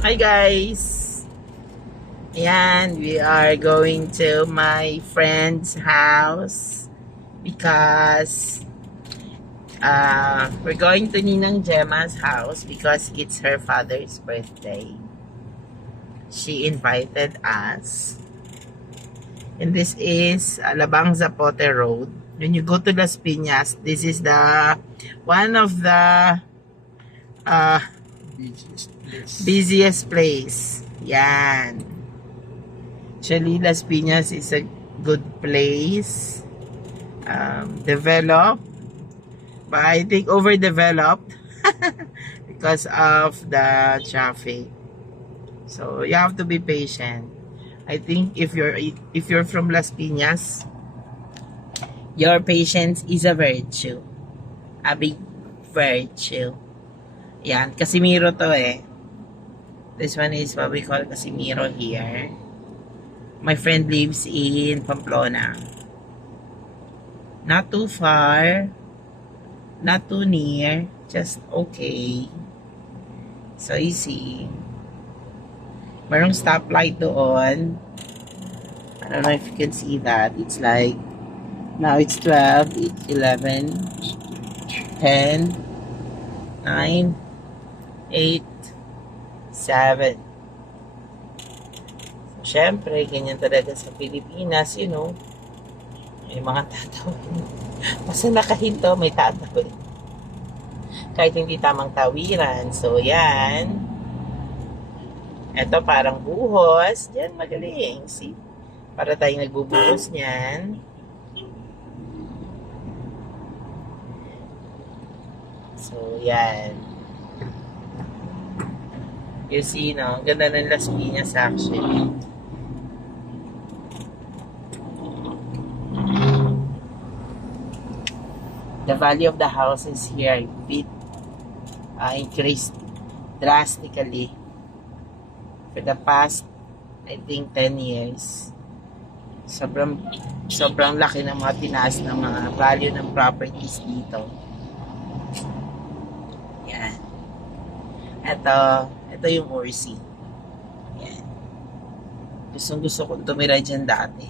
Hi guys! Ayan, we are going to my friend's house because we're going to Ninang Gemma's house because it's her father's birthday. She invited us. And this is Alabang Zapote Road. When you go to Las Piñas, this is the one of the busiest place. Yan. Actually, Las Piñas is a good place. Developed, but I think overdeveloped because of the traffic. So you have to be patient. I think if you're from Las Piñas, your patience is a virtue. A big virtue. Yan, Casimiro to eh. This one is what we call Casimiro here. My friend lives in Pamplona. Not too far, not too near, just okay. So easy. Merong stoplight doon. I don't know if you can see that. It's like, now it's 12, it's 11, 10, 9, 8, 7. So, syempre, ganyan talaga sa Pilipinas, you know. May mga tatawin. Basta nakahinto, may tatawin. Kahit hindi tamang tawiran. So, yan. Ito parang buhos. Diyan, magaling. See? Para tayong nagbubuhos niyan. So, yan. You see, no? Ang ganda ng Las Piñas actually. The value of the houses here increased drastically for the past, I think, 10 years. Sobrang laki ng mga tinaas ng mga value ng properties dito. Yan. Ito yung Orsi. Yan. Gusto kong tumira dyan dati.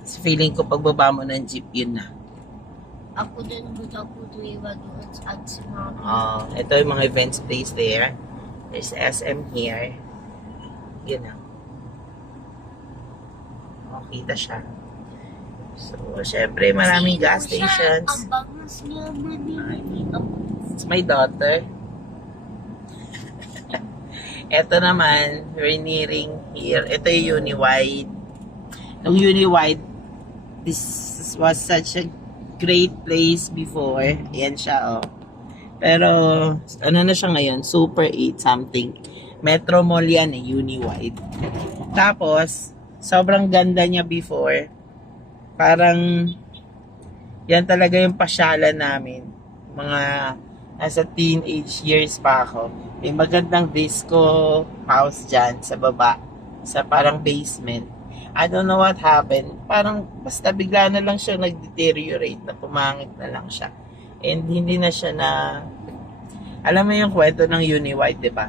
Kasi feeling ko pagbaba mo ng jeep, yun na. Ako din gusto ko tuwiwa doon at si mama. Ito yung mga events place there. There's SM here. Yun na. Kita siya. So, syempre, maraming gas stations. Ang bangas niya manila. It's my daughter. Ito naman, we're nearing here. Ito yung Uniwide. Yung Uniwide, this was such a great place before. Ayan siya, oh. Pero, ano na siya ngayon? Super 8 something. Metro Mall yan eh, Uniwide. Tapos, sobrang ganda niya before. Parang, yan talaga yung pasyalan namin. Mga nasa teenage years pa ako. May magandang disco house dyan sa baba. Sa parang basement. I don't know what happened. Parang basta bigla na lang siya nag-deteriorate, na pumangit na lang siya. And hindi na siya na... Alam mo yung kwento ng Uniwide, di ba?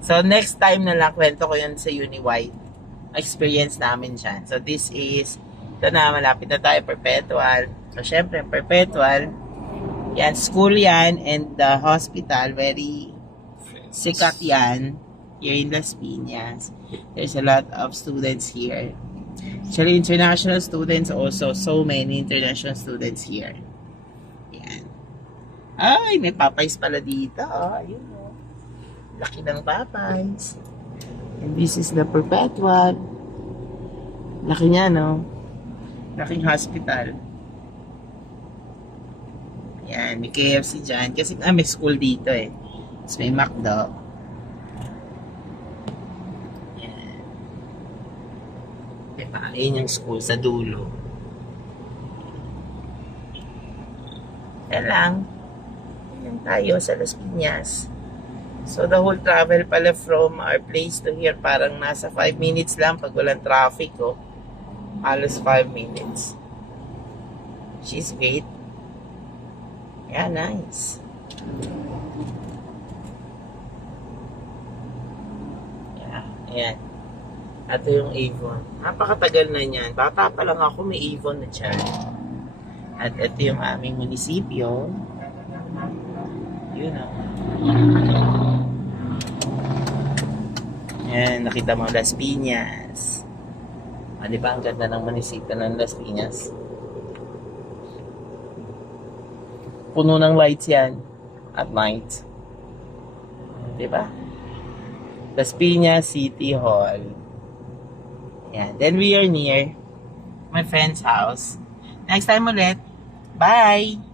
So, next time na lang kwento ko yun sa Uniwide. Experience namin dyan. So, this is... Ito na, malapit na tayo, Perpetual. So, syempre, Perpetual. Yan, school yan. And the hospital, very sikat yan. Here in Las Piñas. There's a lot of students here. Actually, international students also. So many international students here. Yan. Ay, may Popeyes pala dito. Oh, ayun o. Laki ng Popeyes. And this is the Perpetual. Laki niya, no? Laking hospital. Yan, may KFC dyan. Kasi may school dito eh. Tapos may McDo. Ayun yung school sa dulo. Yan lang. Yan tayo sa Las Piñas. So the whole travel pala from our place to here parang nasa 5 minutes lang pag walang traffic, oh. Halos 5 minutes. She's great. Yeah, nice. Ayan. Ito yung Avon. Napakatagal na niyan. Bata pa lang ako, may Avon na dyan. At ito yung aming munisipyo. Yun o. Ayan, nakita mo Las Piñas. Di ba ang ganda ng munisipyo ng Las Piñas? Puno ng lights yan at night. Di ba? Las Piñas City Hall. Yan. Then we are near my friend's house. Next time ulit. Bye!